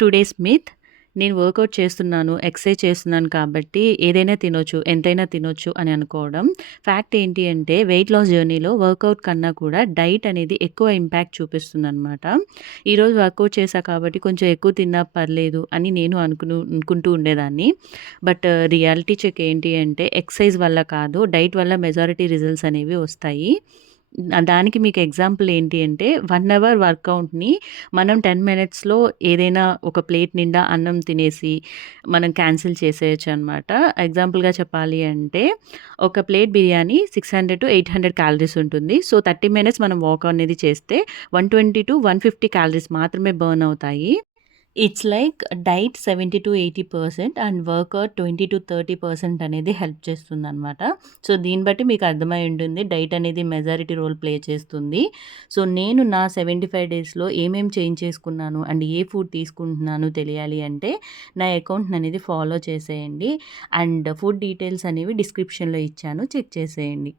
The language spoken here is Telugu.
Today's myth. నేను వర్కౌట్ చేస్తున్నాను, ఎక్సర్సైజ్ చేస్తున్నాను కాబట్టి ఏదైనా తినొచ్చు, ఎంతైనా తినొచ్చు అని అనుకోవడం. ఫ్యాక్ట్ ఏంటి అంటే వెయిట్ లాస్ జర్నీలో వర్కౌట్ కన్నా కూడా డైట్ అనేది ఎక్కువ ఇంపాక్ట్ చూపిస్తుందనమాట. ఈరోజు వర్కౌట్ చేశా కాబట్టి కొంచెం ఎక్కువ తిన్నా పర్లేదు అని నేను అనుకుంటూ ఉండేదాన్ని. బట్ రియాలిటీ చెక్ ఏంటి అంటే ఎక్సర్సైజ్ వల్ల కాదు, డైట్ వల్ల మెజారిటీ రిజల్ట్స్ అనేవి వస్తాయి. దానికి మీకు ఎగ్జాంపుల్ ఏంటి అంటే 1 అవర్ వర్కౌట్‌ని మనం 10 మినిట్స్‌లో ఏదైనా ఒక ప్లేట్ నిండా అన్నం తినేసి మనం క్యాన్సిల్ చేసేయొచ్చనమాట. ఎగ్జాంపుల్‌గా చెప్పాలి అంటే ఒక ప్లేట్ బిర్యానీ 600-800 క్యాలరీస్ ఉంటుంది. సో, 30 మినిట్స్ మనం వాక్ అనేది చేస్తే 120-150 క్యాలరీస్ మాత్రమే బర్న్ అవుతాయి. It's like diet 70-80% and workout 20-30% అనేది హెల్ప్ చేస్తుందనమాట. సో, దీన్ని బట్టి మీకు అర్థమై ఉంటుంది డైట్ అనేది మెజారిటీ రోల్ ప్లే చేస్తుంది. సో, నేను నా 75 డేస్‌లో ఏమేం చేంజ్ చేసుకున్నాను అండ్ ఏ ఫుడ్ తీసుకుంటున్నాను తెలియాలి అంటే నా అకౌంట్‌ననేది ఫాలో చేసేయండి. అండ్ ఫుడ్ డీటెయిల్స్ అనేవి డిస్క్రిప్షన్‌లో ఇచ్చాను. చెక్ చేసేయండి.